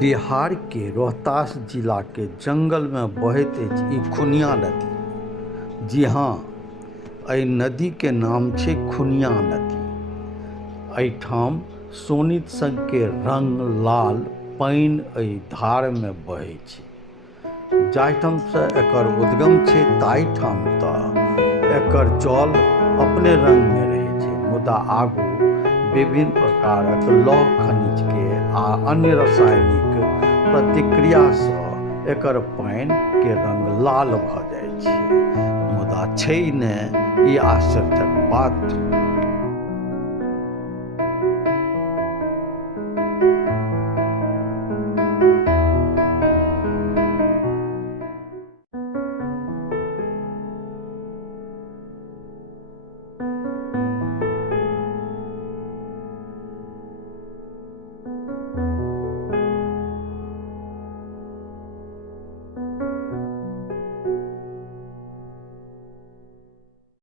बिहार के रोहतास जिला के जंगल में बहैत अछि ई खुनिया नदी। जी हाँ, एहि नदी के नाम छै खुनिया नदी। एहिठाम सोनित संग के रंग लाल पानि एहि धार में बहै छै। जाहिठाम से एकर उद्गम छै ताहिठाम तऽ एकर जल अपने रंग में रहै छै, मुदा आगू विभिन्न प्रकारक लौह खनिज के आ अन्य रासायनिक प्रतिक्रिया से एकर पानि के रंग लाल भऽ जाइ छै। मुदा छै ने ई आश्चर्यक बात